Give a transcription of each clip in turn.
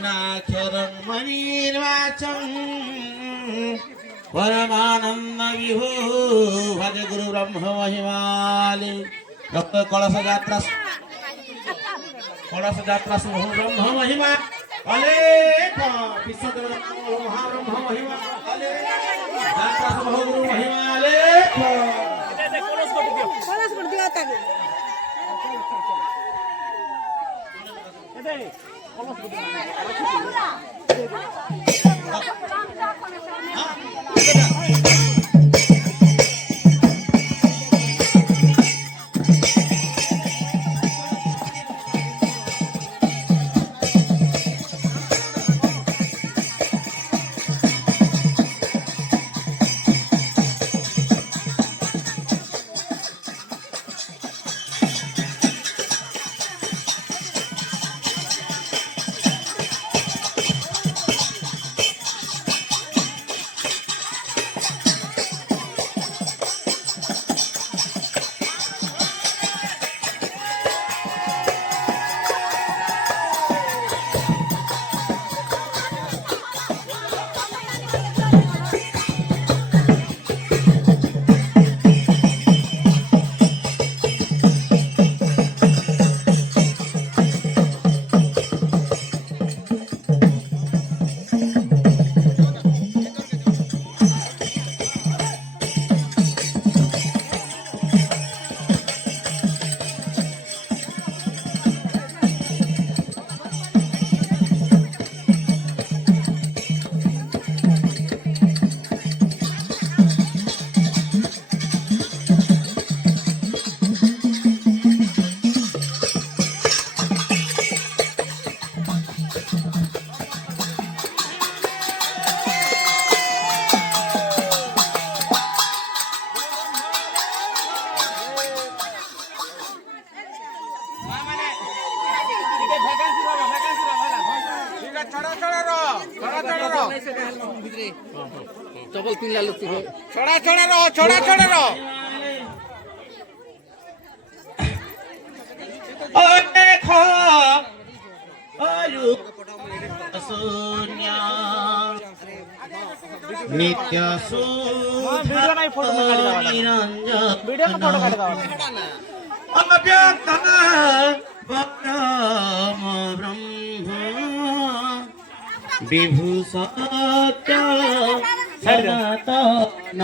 अनाक्षरं मणिर्वाचं परमानंद विभू भज गुरु ब्रह्म महिमाले रक्त कलश यात्रा शुभ ब्रह्म महिमा अलेख विश्व महाब्रह्म महिमा अलेख यात्रा शुभ गुरु महिमा अलेख चपल पिनला लोग छोड़ा रहो देखो शून्य नित्य अव्यक्त परम ब्रह्म विभू सत्य सनातन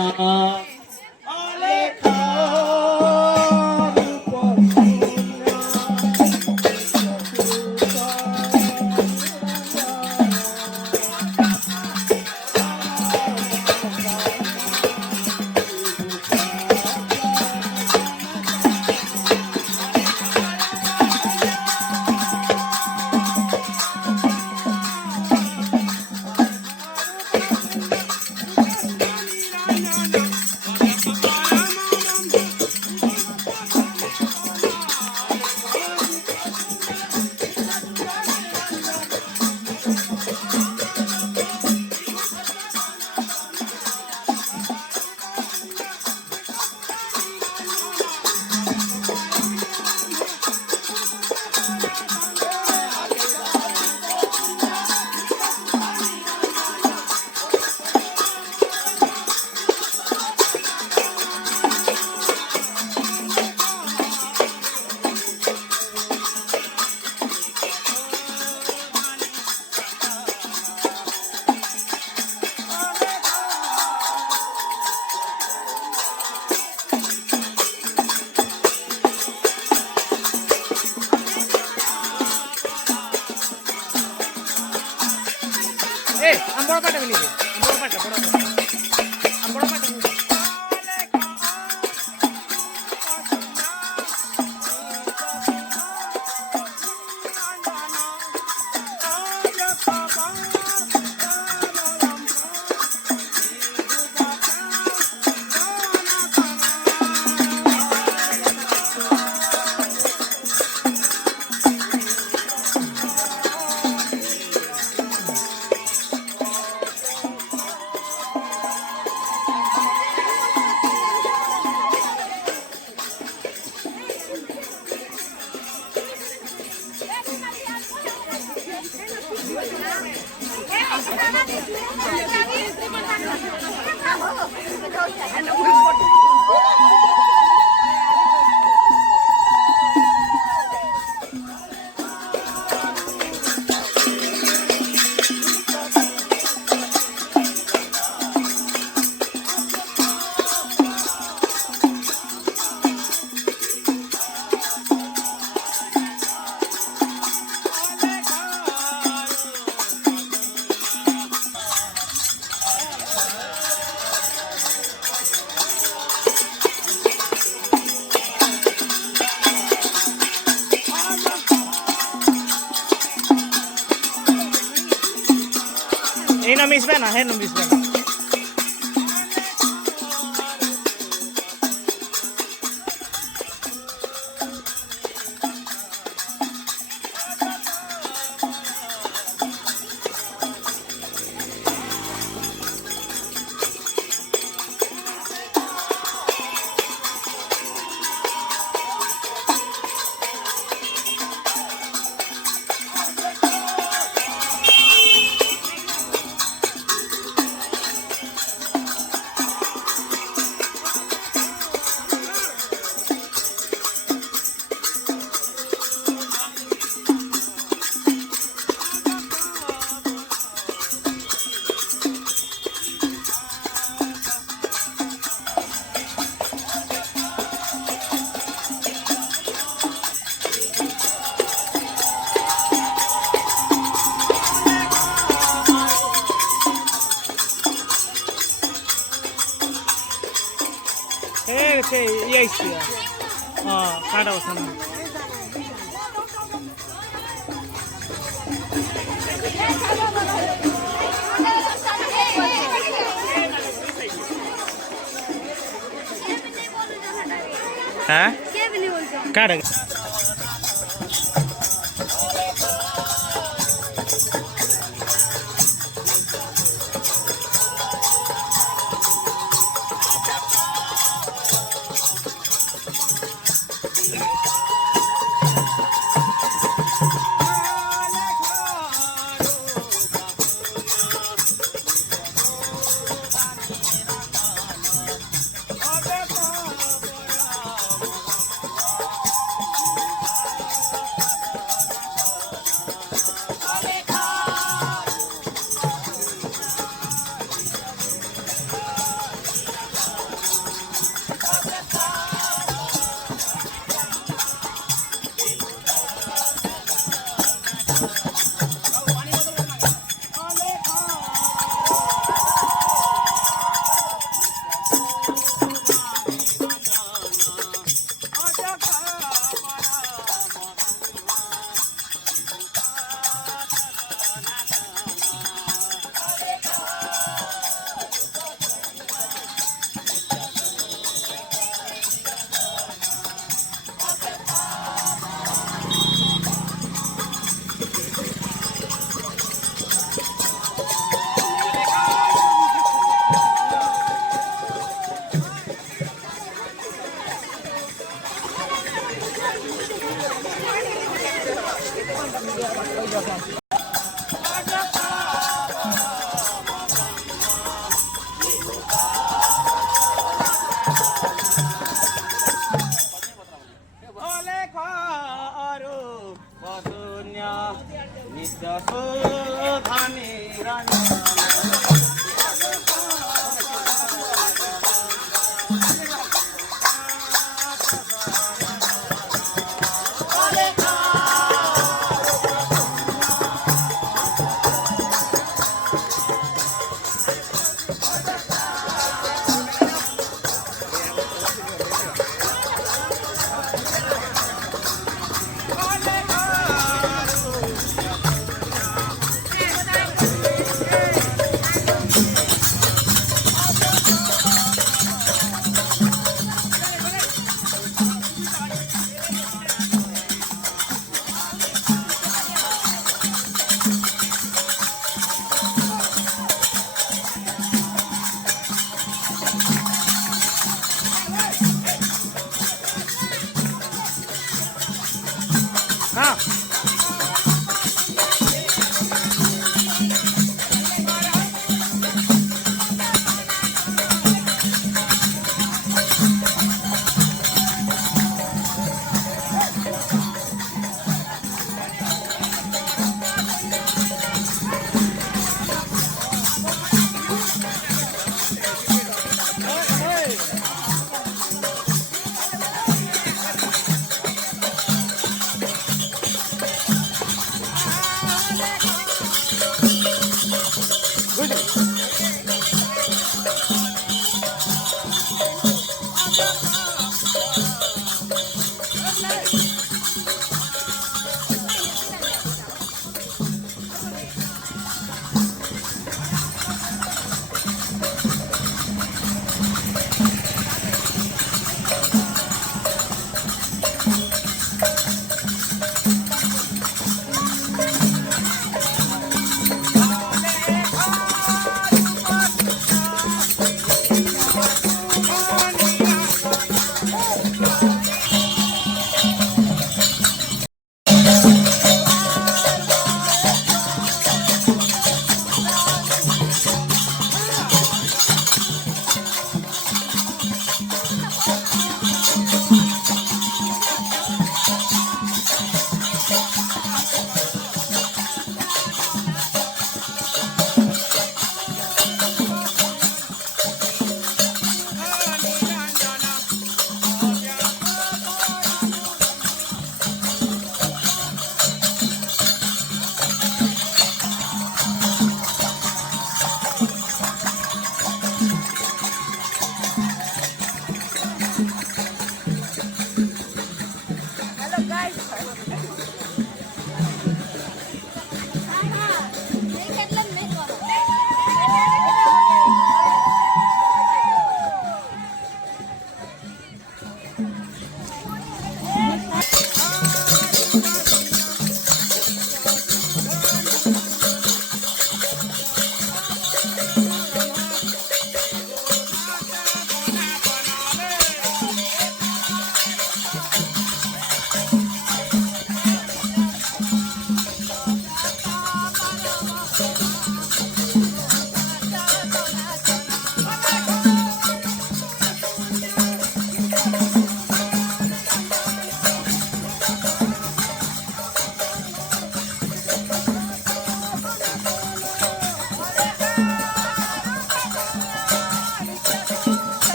बड़ पाटा भी बड़ पाटा মিশবে না হেন মিশবে না ये इसलिए हाँ काटा बसना हाँ काटा हाँ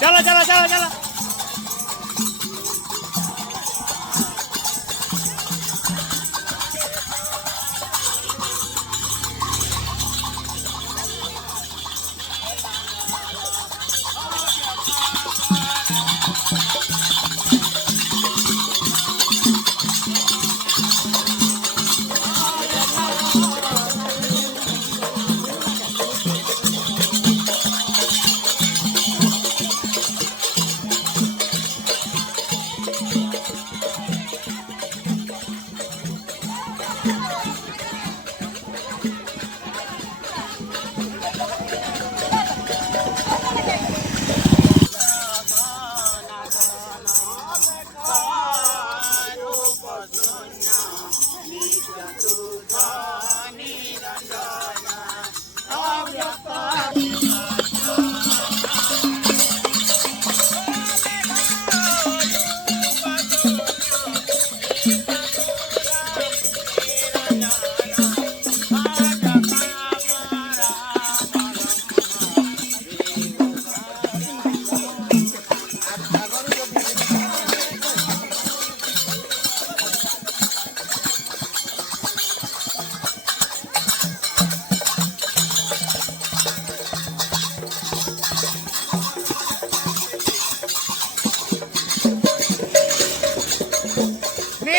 चलो चलो चलो चलो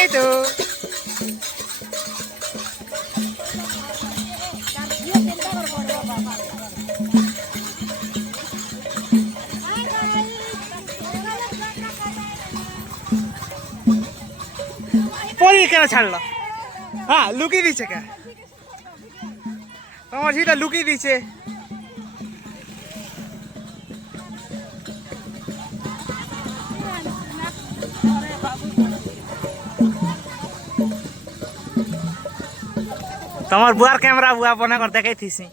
এই তো পরি কেন ছাড়লো হ্যাঁ লুকিয়ে দিচ্ছে কে তোমার সেটা লুকিয়ে দিচ্ছে তোমার বুয়ার ক্যামেরা বুয়া বনা করে দেখাই থিসি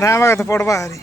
না আমাকে তো পড়বা আরে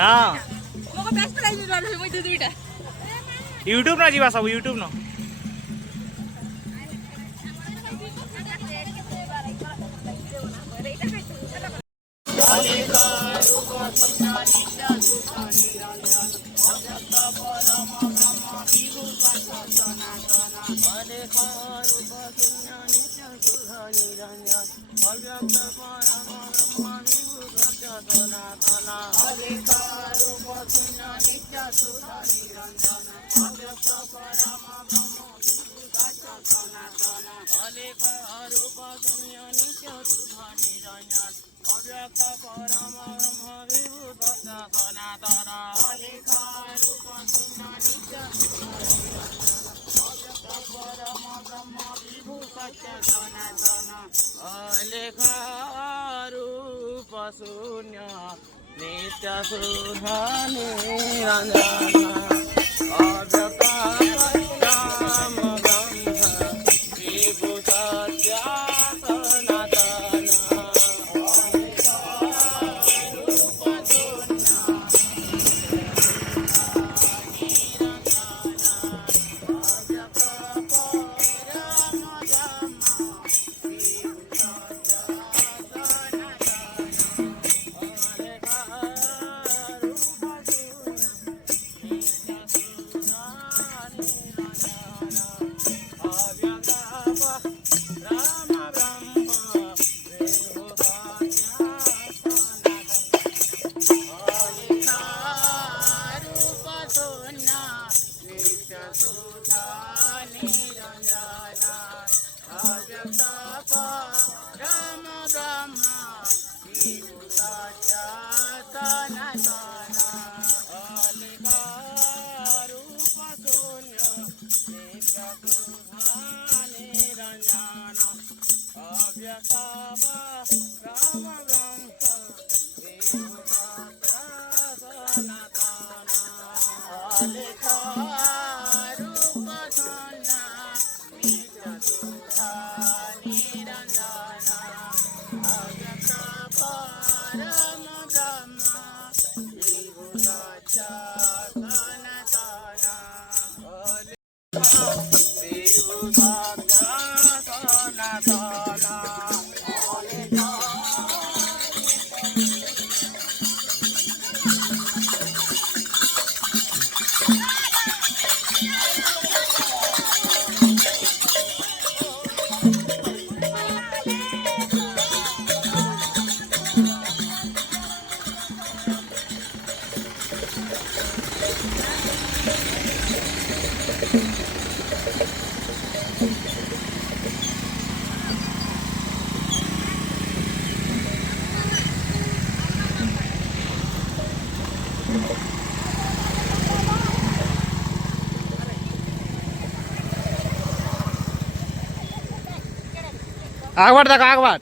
हाँ यूट्यूब ना जीवा सब यूट्यूब ना शून्य नित्य सुधानि रंजना अव्यक्त राम ब्रह्म विभु सत्य सनातन আগবার দেখো আগবার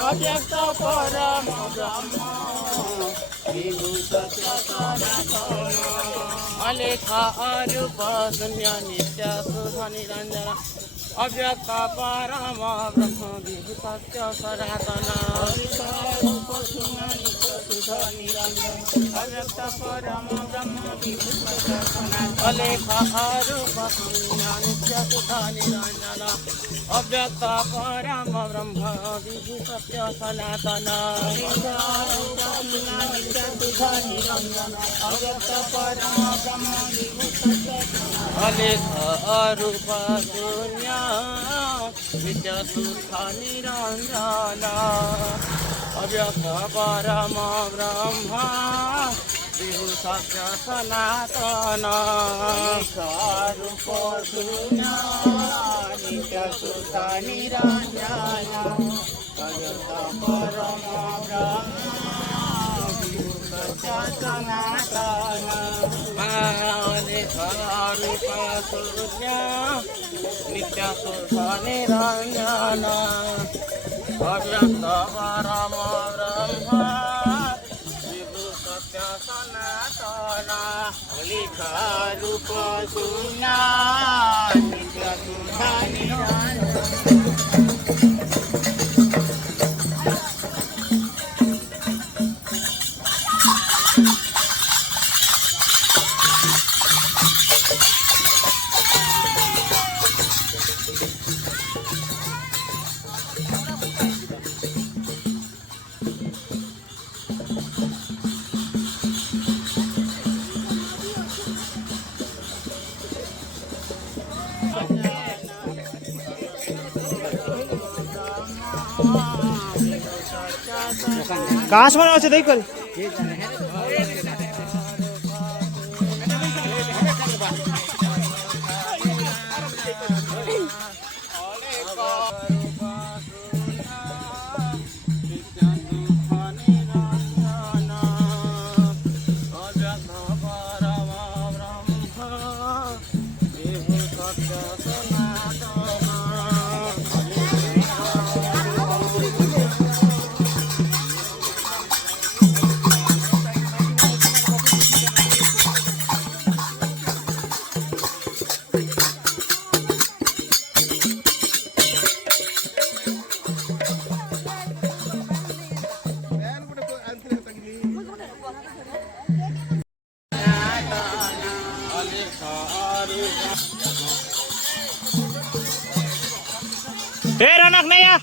अव्यक्त परम ब्रह्म विभु सत्य सनातन अलेखा अरूप शून्य नित्य शुद्ध निरंजन अव्यक्त परम ब्रह्म विभु सत्य सनातन अव्यक्त परम ब्रह्म विभु सत्य सनातन अलेखा अरूप शून्य नित्य शुद्ध निरंजन अव्यक्त परम ब्रह्म विभु सत्य सनातन अव्यक्त परम ब्रह्म विभु सत्य अलेख अरूप शून्य नित्य शुद्ध निरंजन अव्यक्त परम ब्रह्म विभु सत्य सनातन रूप शून्य नित्य शुद्ध निरंजन अव्यक्त परम ब्रह्म विभु सत्य सनातन रूप शून्य नित्य शुद्ध निरंजन अव्यक्त परम ब्रह्म सनातन लिखा रूप शून्य नित्य शुद्ध निरंजन ঘাস মনে হচ্ছে দেখ করে ए रौनक नहीं आ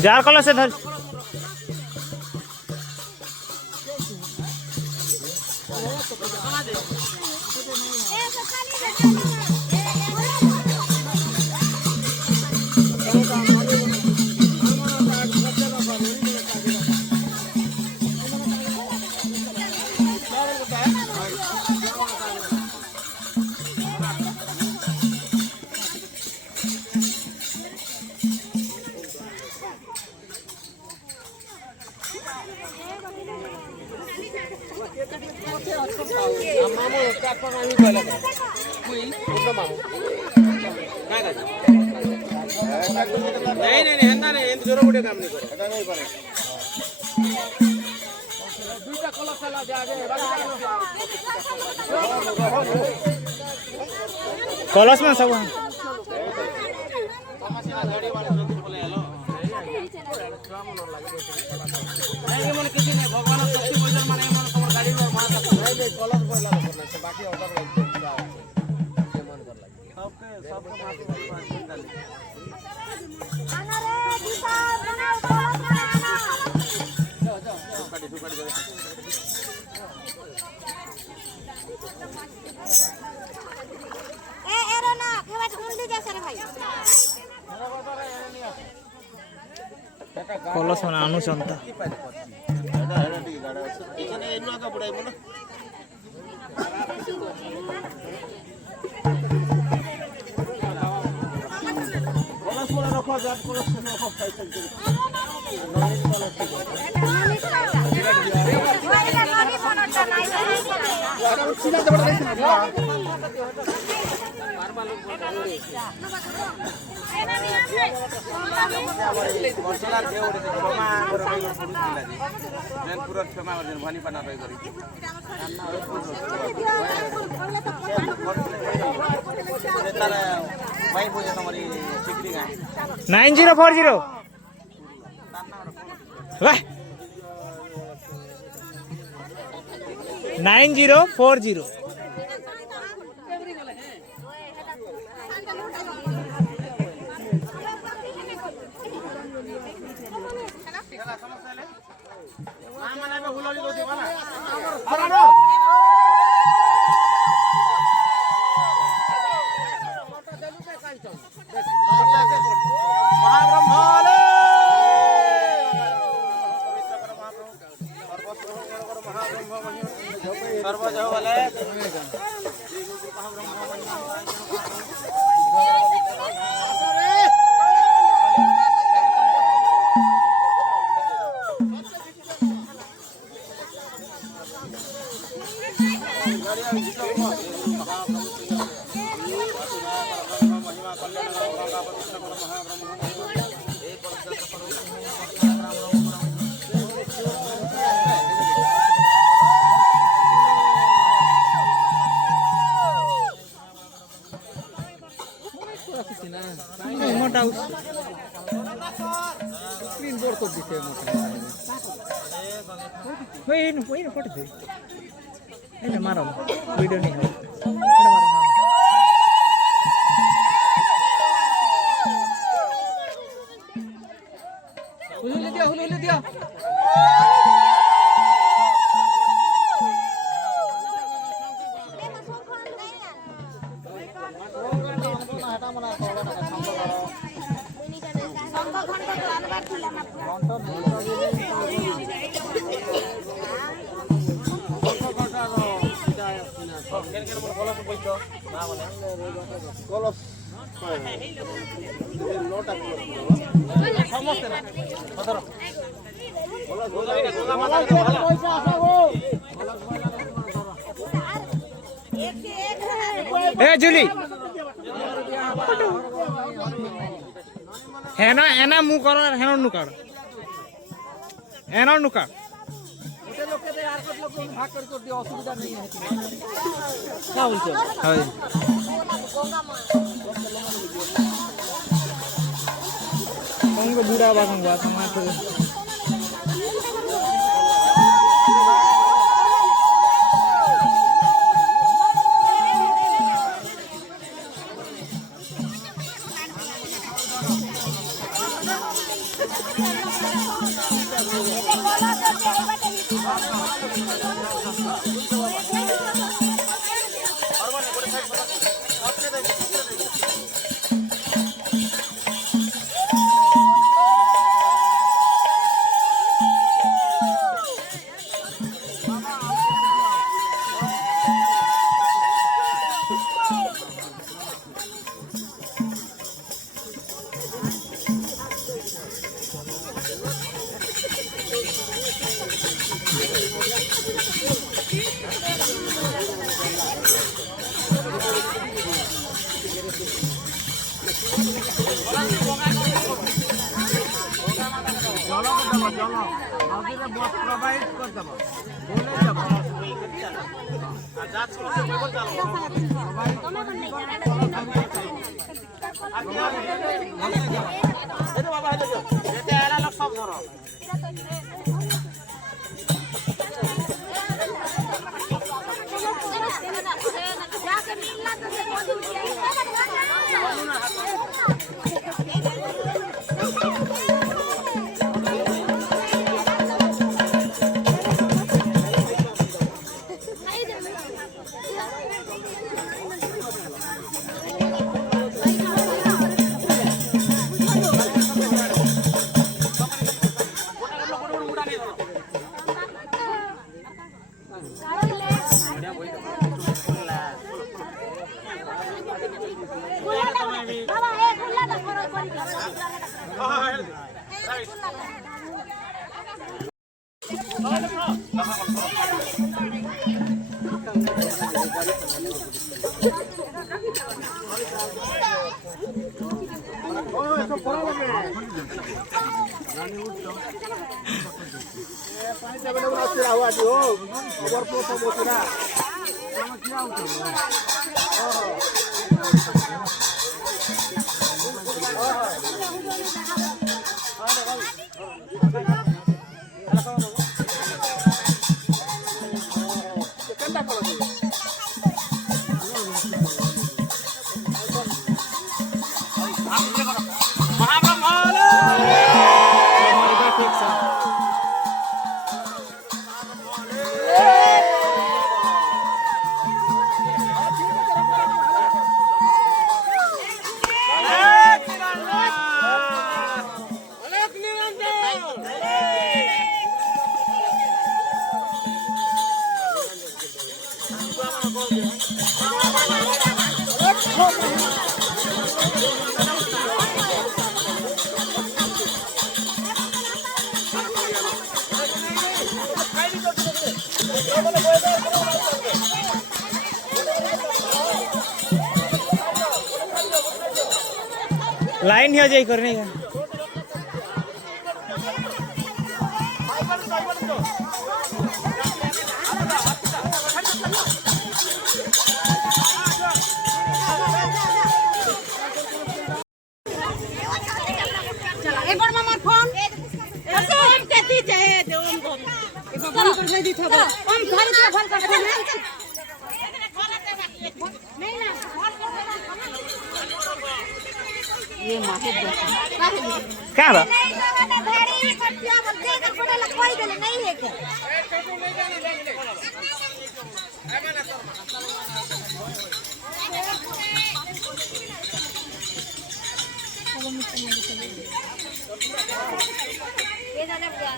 जार कलर से धर मामू क्या पर नहीं बोला कोई उतना मामू काय का नहीं नहीं हंदा नहीं इंत जोरो गुडे काम नहीं करे এটা नहीं पारे দুইটা কলা খেলা যা আগে कलश में सब तमासिना गाड़ी वाले जोती बोले हेलो नहीं मन किसी नहीं भगवान शक्ति बजर माने मन तमर गाड़ी में मार नहीं कलश बोला करना बाकी ऑर्डर लग जाओ ये मन कर लगे सबके माथे पर चिंता नहीं आना रे दिशा बनाओ कलश में आना जाओ जाओ काटी दो ए एरो ना खेवा उंडी जैसे रे भाई कलश में अनुचंता रखो जात कलश में रखो पैसा भाई बोझे तुम्हारी चिकनी गाय 9040 वाह 9040 मोटा स्क्रीन बोर्ड तो दिखे वही ना फोटो दे नहीं मारो वीडियो नहीं है हुलू ले दिया जुली हेना एना मु कर हेना नुकाड़ एना नुकाड़ बुढ़ा बात জল নদীরে বস প্রবাহিত করে দেব বলে যাব আর যা ছিল সে বল চালো এটা বাবা হলো এটা এরা লোক সব ধরো जाके मिलना तो से बोल दिया बाबा ए खुला ना करो करी लाइन हो जाए करने का एक बार मामा फोन ऐसे हम कहती चाहे दो हमको एक बार फोन कर दी था हम घर पे फोन कर रहे हैं नहीं ना ये माथे क्या बा नहीं तो धाड़ी कटिया बोलते कर कोने लगवाई देले नहीं है क्या ये दादा क्या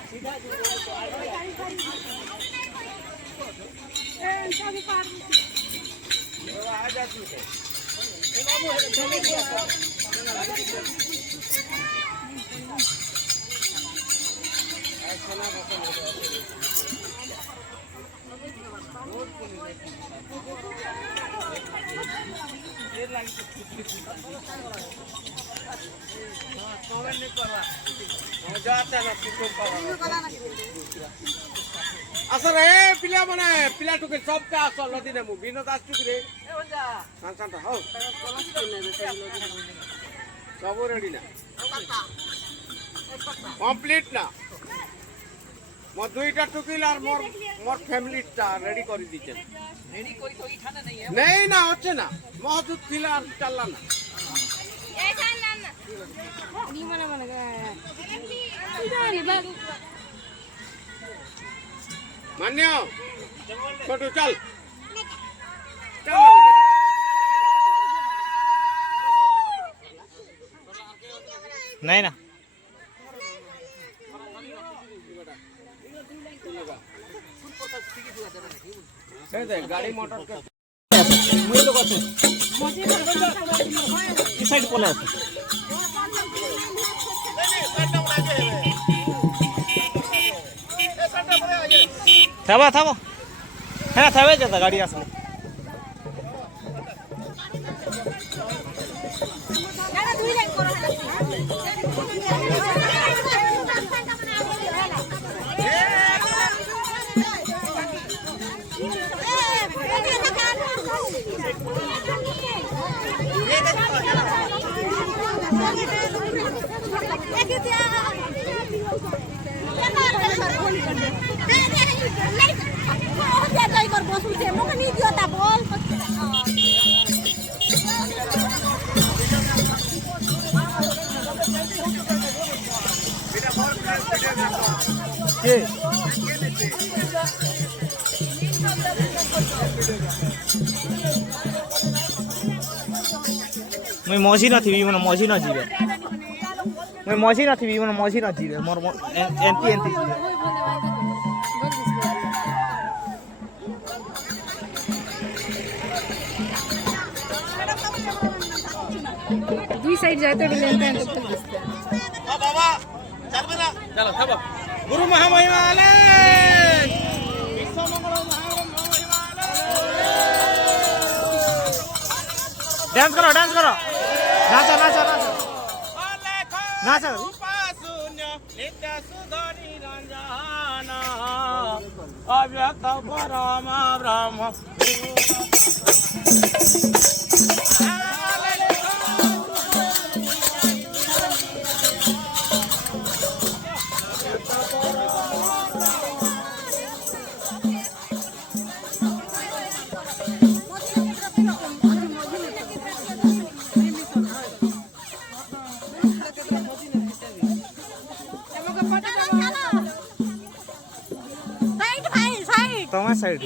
আসলে পিলা মানে পিলা টুকে সবটা আসল নদী নেমু বিনোদ আসছুকি রে সানসানটা হও সব রেডি না কমপ্লিট না মোর দুইটা টুকিল আর মোর ফ্যামিলিটা রেডি করে দিছেন রেডি করি তো এইখানে নেই না হচ্ছে না মহজুদ ছিল আর চাললা না मान्य छोटू चल नहीं ना गाड़ी मोटर साइड पले थाबा थाबा হ্যাঁ থাবে যেটা গাড়ি আসলে দাদা দুই লাইন করো मुई मौसी न थी मन मौसी न जीवे मुई मौसी न थी मन मौसी न जीवे मोर एंती एंती जीवे दुई साइड जाते तब तक दिसते बाबा चल बेटा चलो सब गुरु महामहिमा आले विश्व मंगल महाब्रह्म महिमा आले डांस करो नाचो नाचो नाचो शून्य नित्य सुधरी रंजना अव्यक्त परम ब्रह्म तमा साइड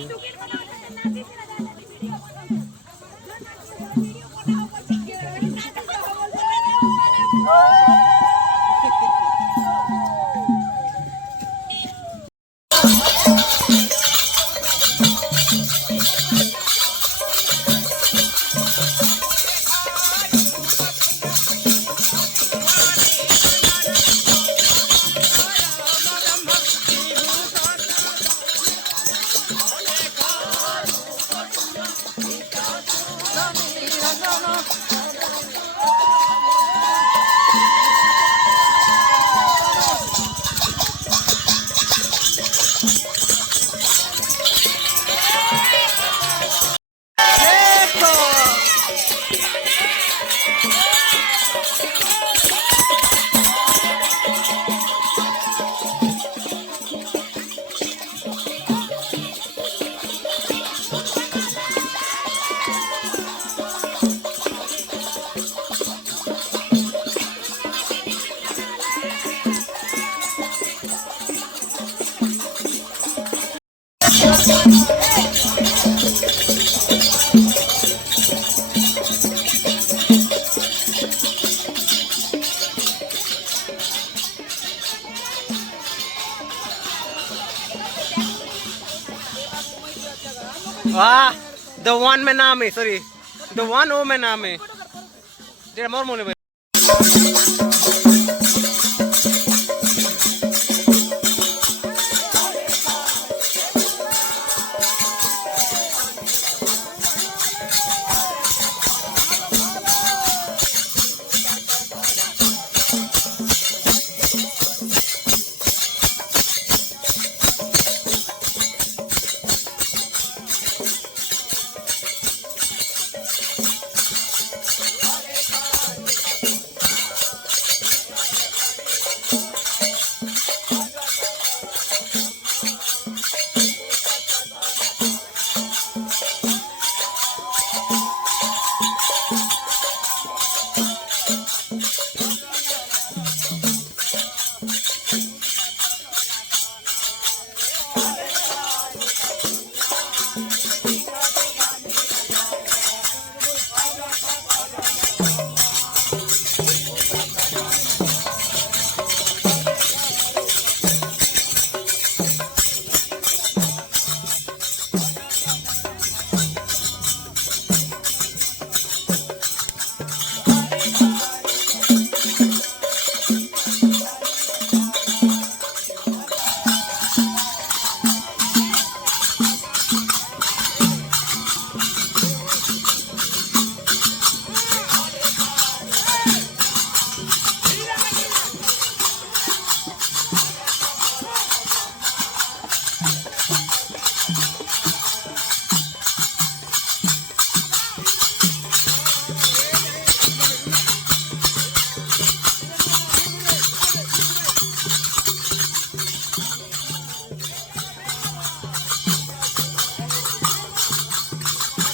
वाह द वन में नाम है सॉरी द वन ओ में नाम है जेड़ा मोर मोले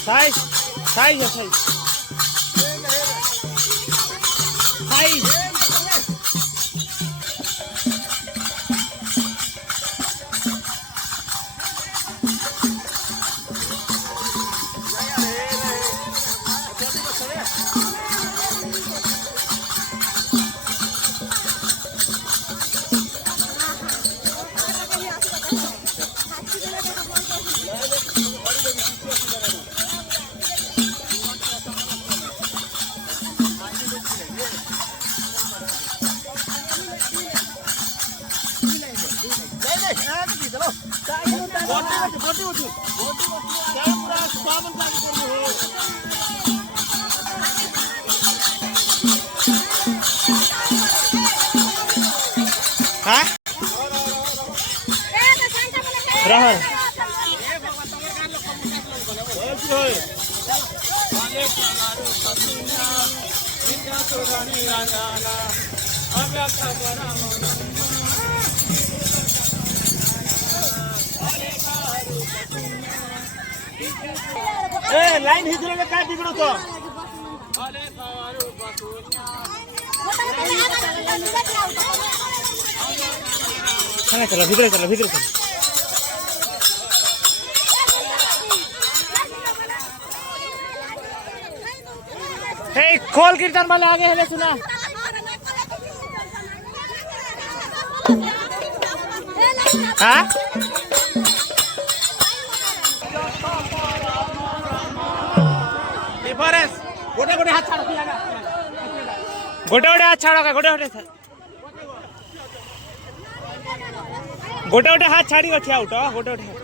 साइज साइज है साइज साइज हाँ रहर ए लाइन हिजले काय बिगडो तो चला चला भीतर चला हे खोल कीर्तन वाले आगे है सुना हाँ डिफरेंस गोटे गोटे हाथ छाड़ो गोटे गोटे हाथ छाड़ो गोटे गोटे हाथ छाड़ी ठिया उठ गोटे गोटे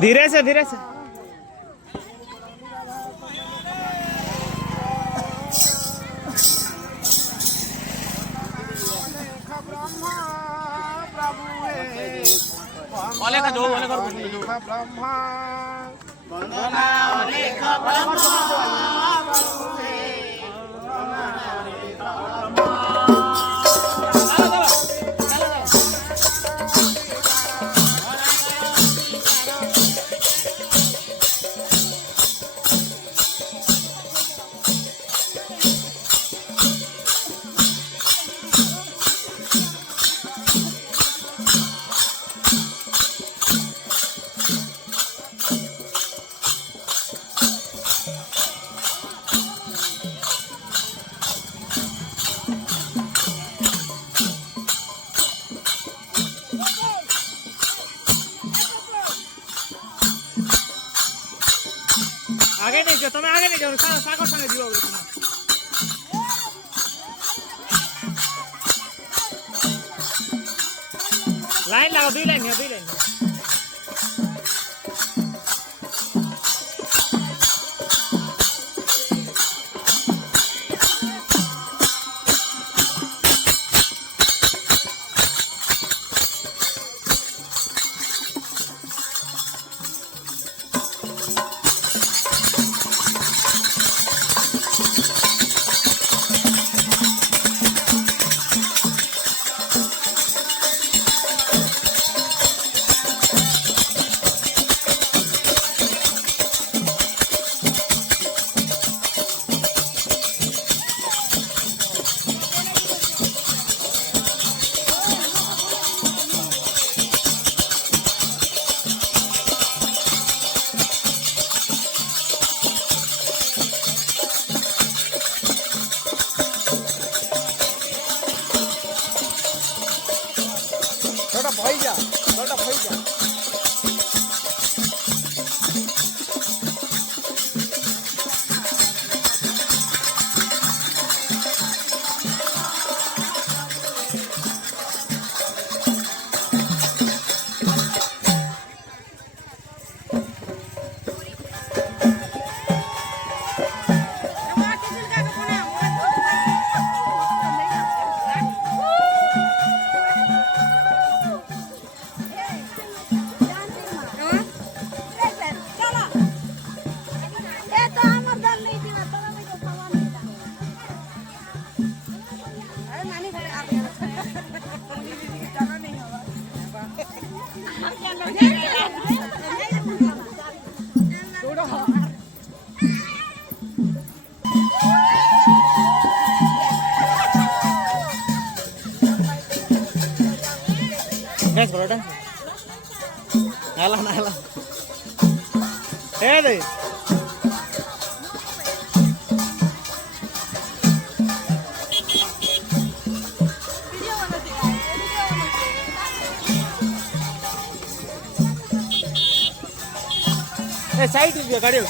धीरे से वाले का जो वाले का ब्रह्मा आगे नहीं जाओ तुम्हें आगे नहीं जाओ सागर संगे जीवा बोले लाइन लगाओ दुई लाइन डांस करो डांस नाला नाला ए दे ए साइड दियो गाड़ी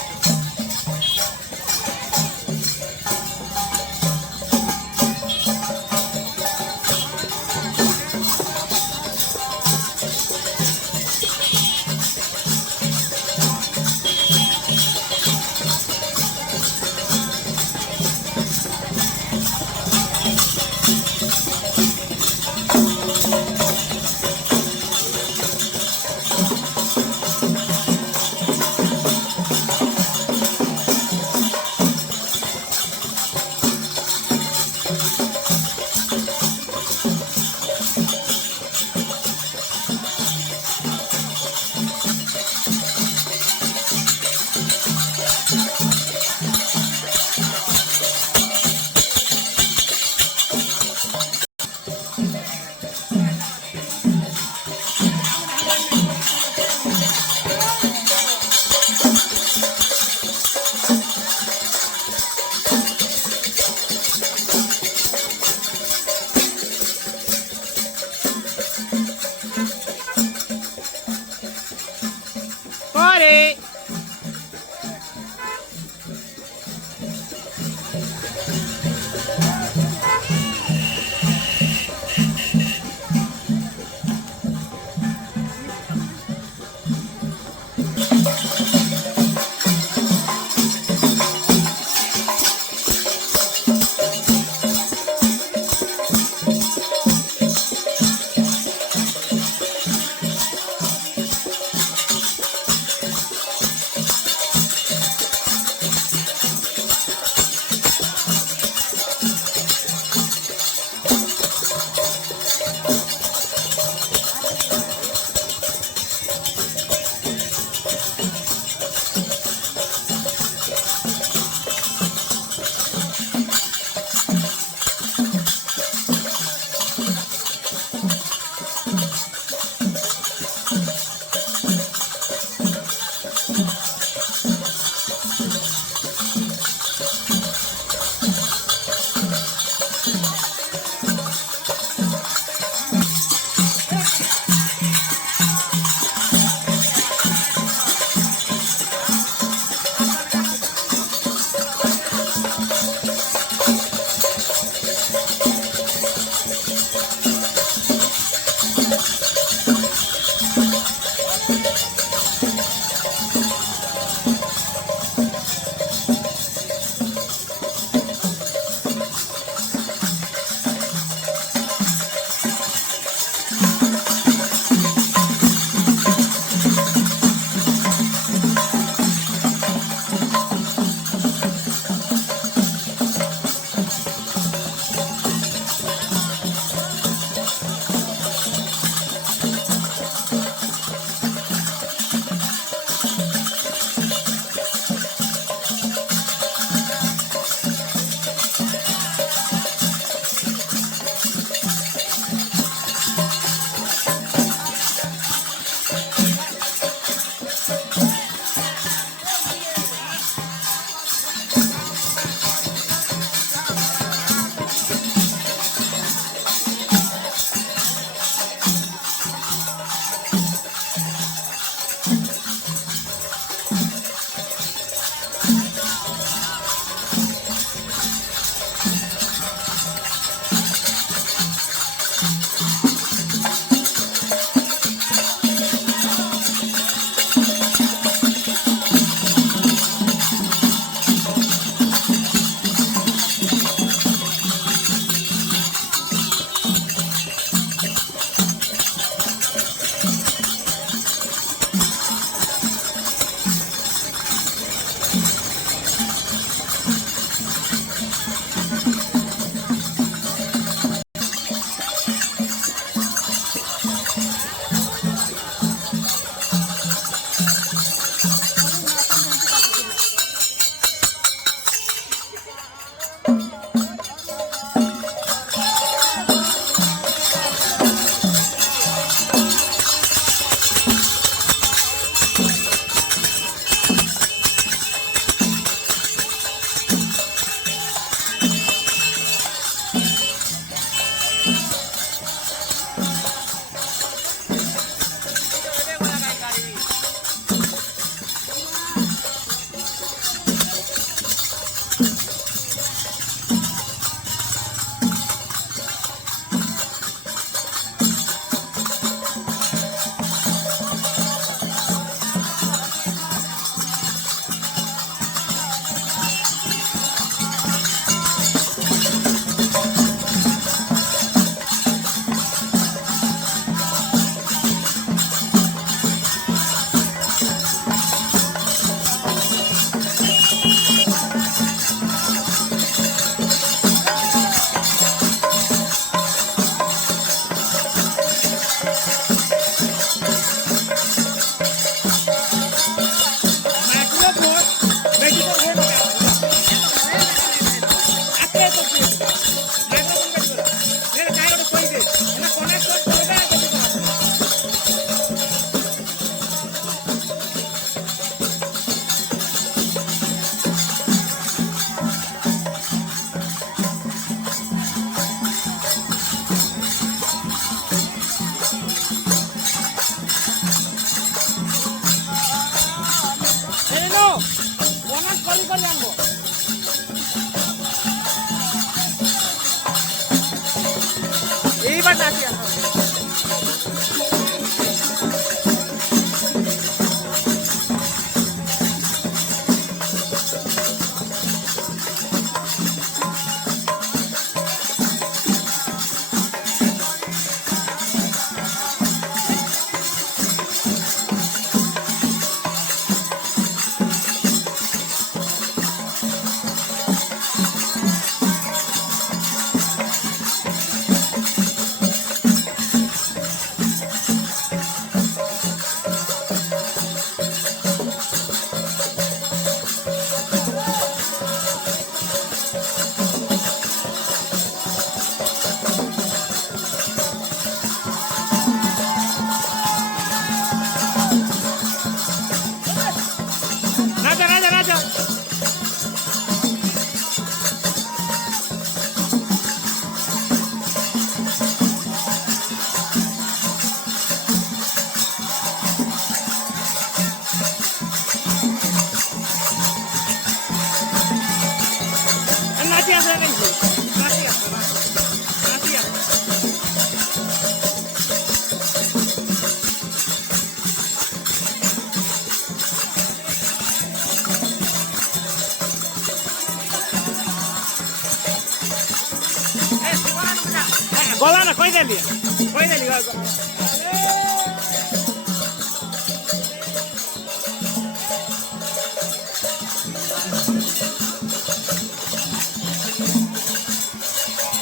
गला ना कोई देली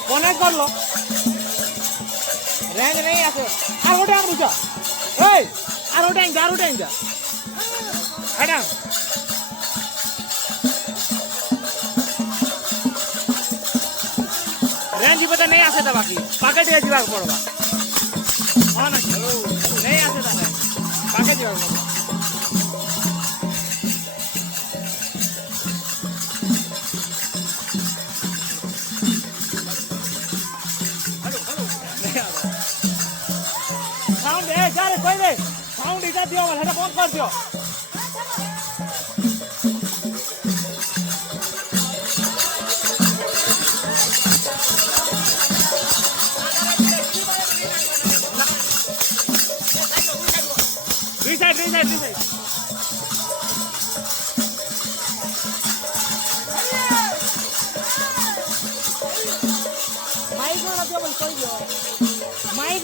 कनेक्ट कर लो रेंज नहीं आसे আর ওটা আন বুঝা এই আর ওটা আন যা এটা रेंज पता नहीं आसे था बाकी पाकेट ये जीवा पड़वा हां ना नहीं आसे था पाकेट जीवा पड़वा साउंड है जा रे कोई दे साउंड इधर दियो वाला हेडा बंद कर दियो Reset. Mic na diyo bal koy diyo. Mic.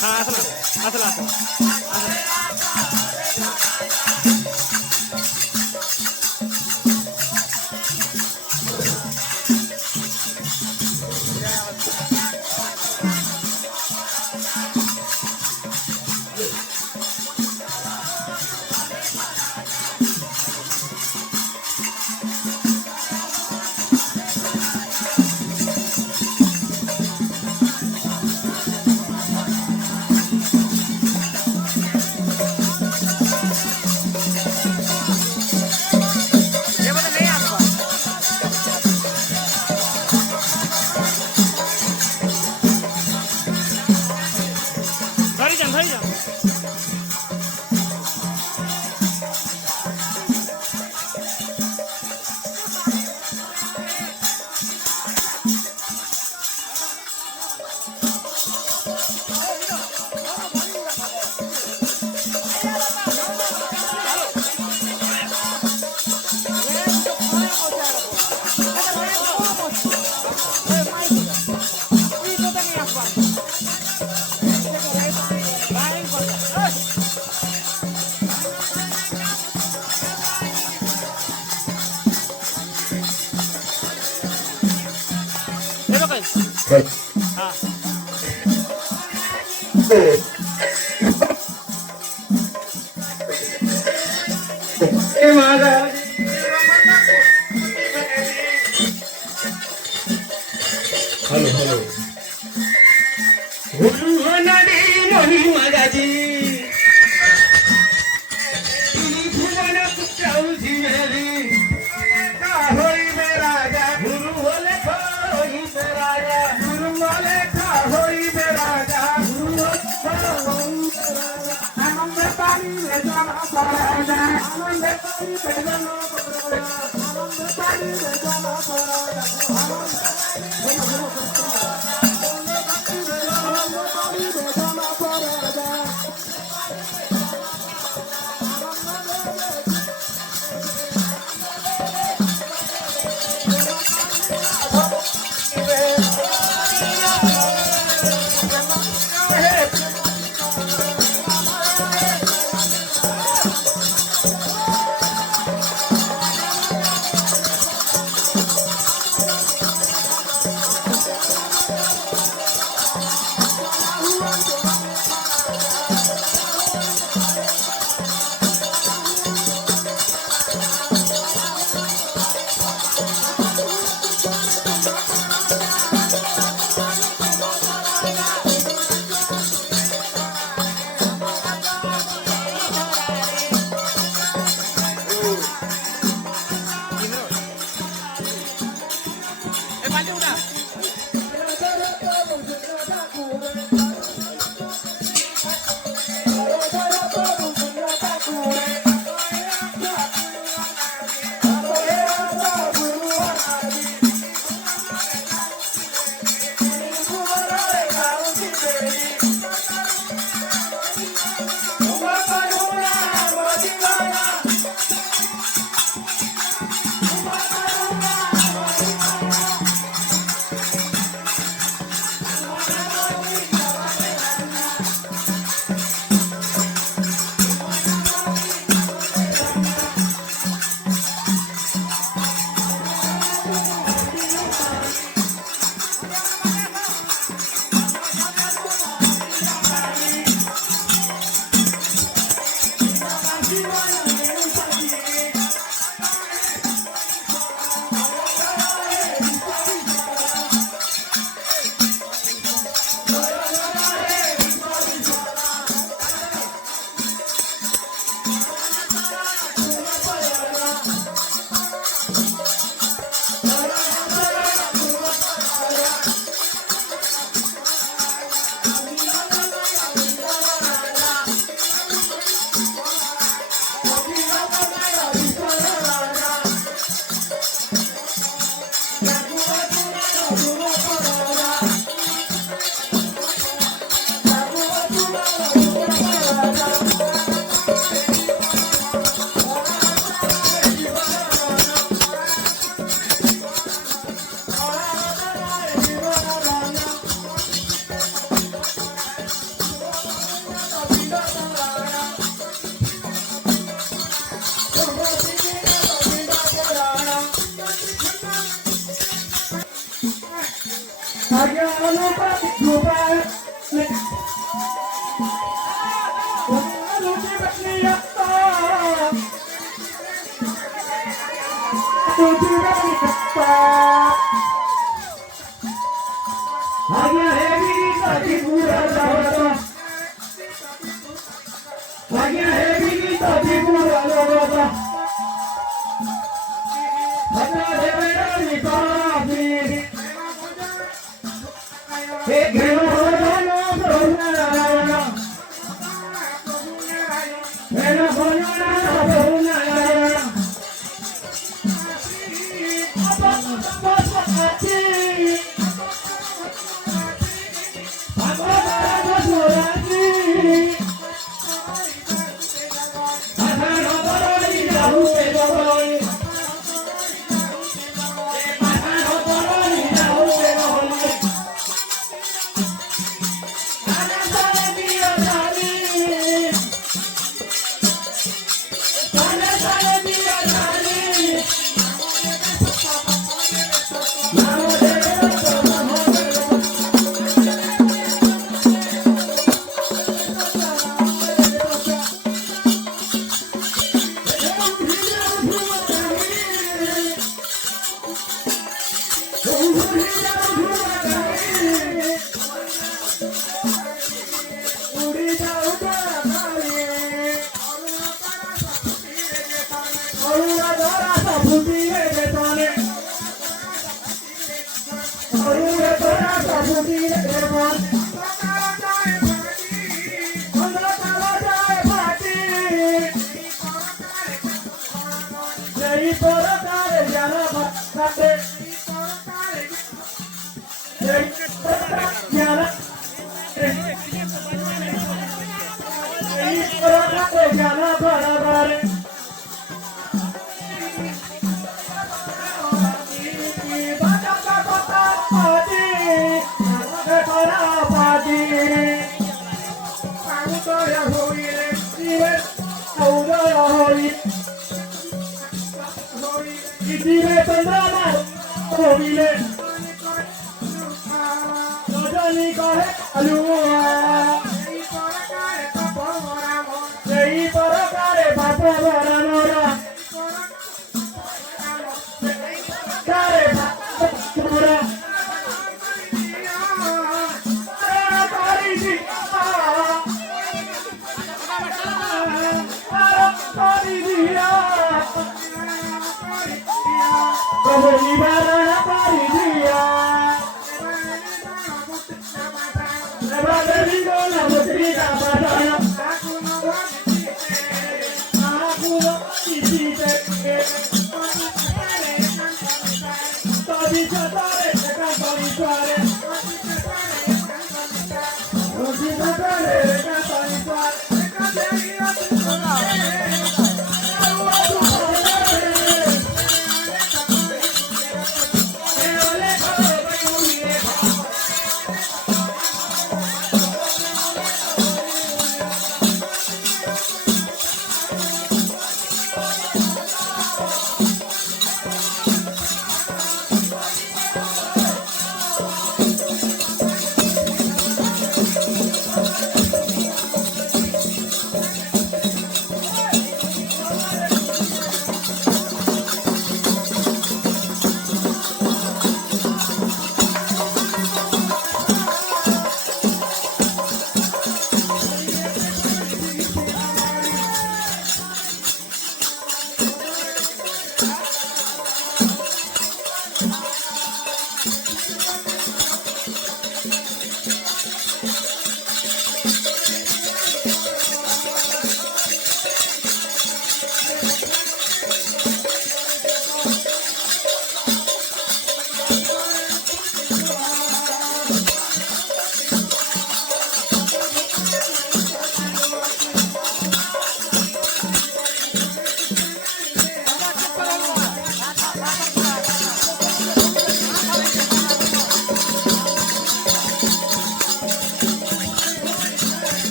हाँ असला धरी जा हाँ हेलो नदी मोही मगाजी भुवन पुत्राउजी मेरी का होई मेरा जा गुरु होले होई मेरा जा गुरु होले होई मेरा जा गुरु आनंद पानी ले जाना पड़ेगा आनंद पानी ले जाना पड़ेगा आनंद पानी ले जाना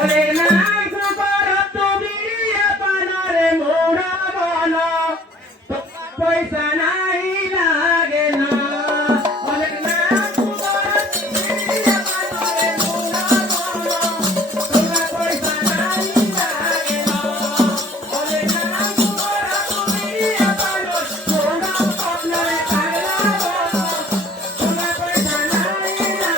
ওরে নাম সুপার তুমি পানারে মোড়া বানা পয়সা নাই লাগে না ওরে নাম সুপার তুমি পানারে মোড়া বানা তোমার পয়সা নাই লাগে না ওরে নাম সুপার তুমি পানারে মোড়া বানা তোমার পয়সা নাই লাগে না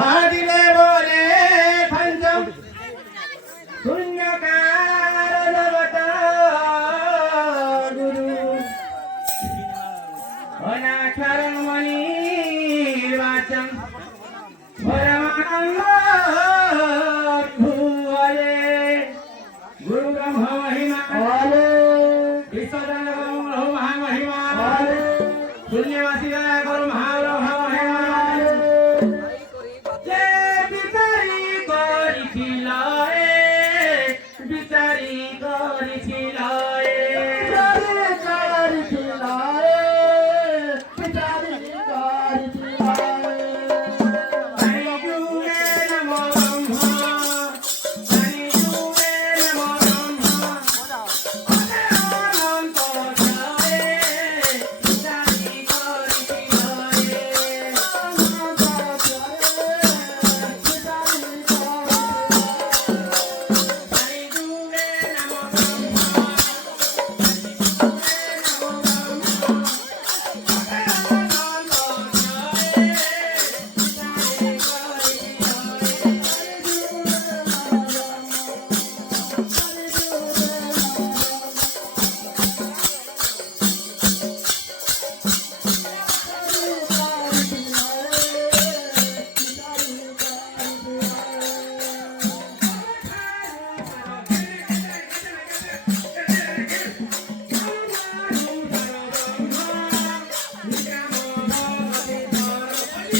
आदिले बोले पंचम शून्यकार नवता गुरु अनाक्षरं मणिर्वाचम् परमानंद भुवये गुरु ब्रह्म महिमा विश्वजन गुरु महामहिमा शून्यवासी गुरु महाब्रह्म महिमा जे बिचारी गरिथिलाए बिचारी गरिथिलाए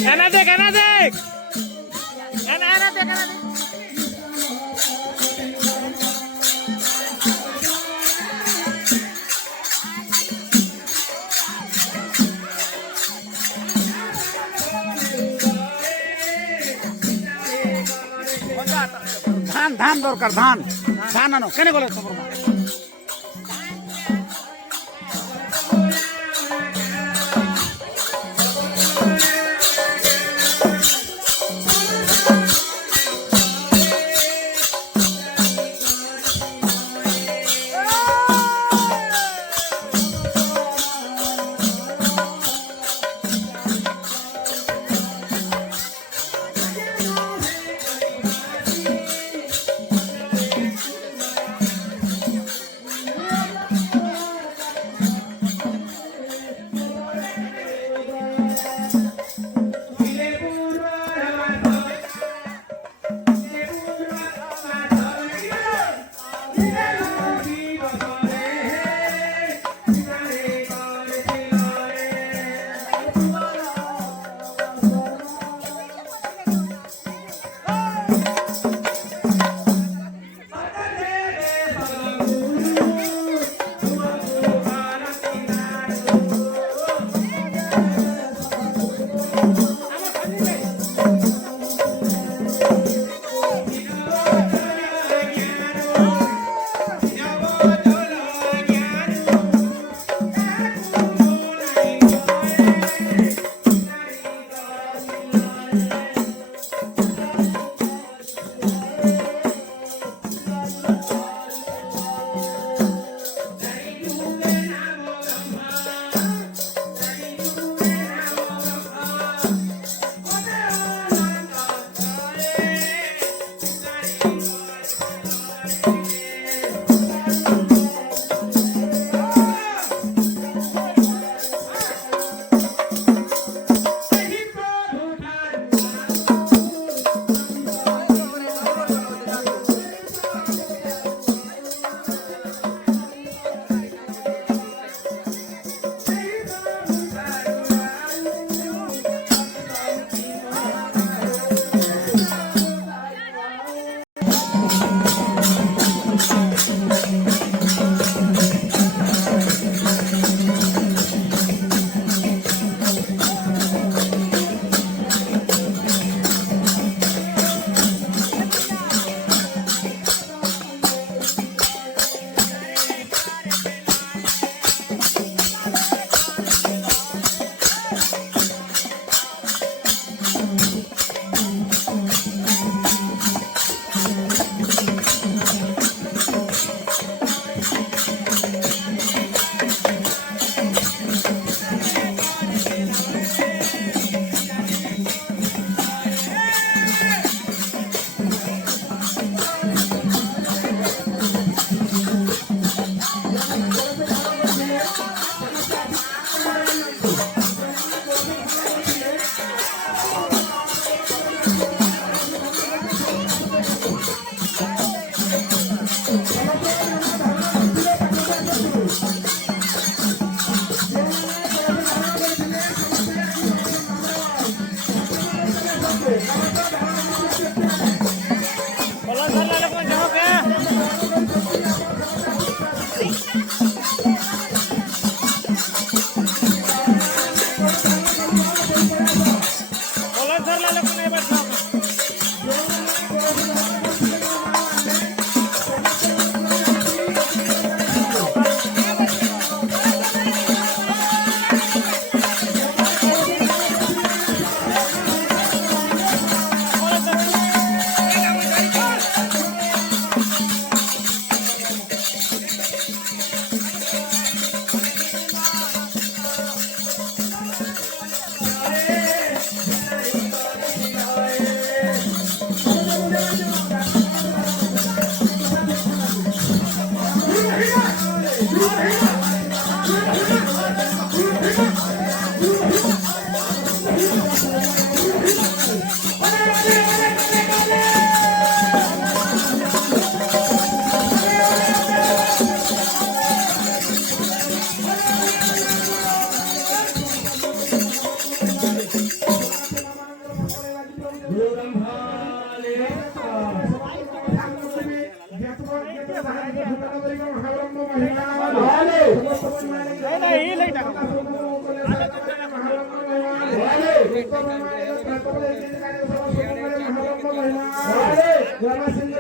Enak dek, enak dek. Enak dek, enak dek. ধান দরকার ধান सानो केने गले खबर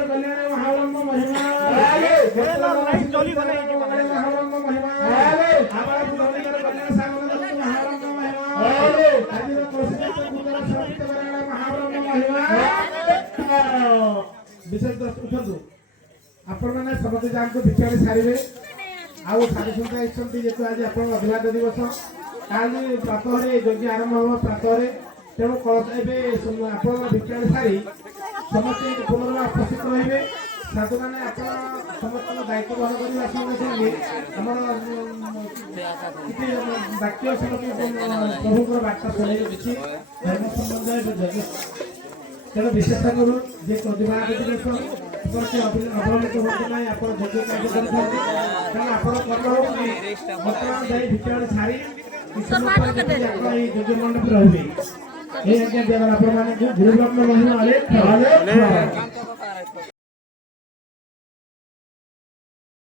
कल्याण महावलंब महिमा आपण मैंने समस्त जान भिक्षा छाड़े आउ साधु सन्त जेहतु आज आप अभिलाष दिवस काली प्रातः यज्ञ आरंभ हम प्रातः तेणु कलश एवं आप भिक्षा छाड़ी समस्त पुनर्बार उपस्थित रे साधु मैंने समस्त दायित्व ग्रहण करने संगे आम वाक्य प्रभुकर बार्ता शुणे किसी धर्म संबंध तेणु विशेष करूँ जे प्रतिभा दिवस अवलंबित होते ना आप यज्ञ कार्य करें आप कर्म हो बर्तमान जाए भिक्षा छाड़ी यज्ञ मंडप रही ये यज्ञ दिगला गुरुब्रह्म महिमा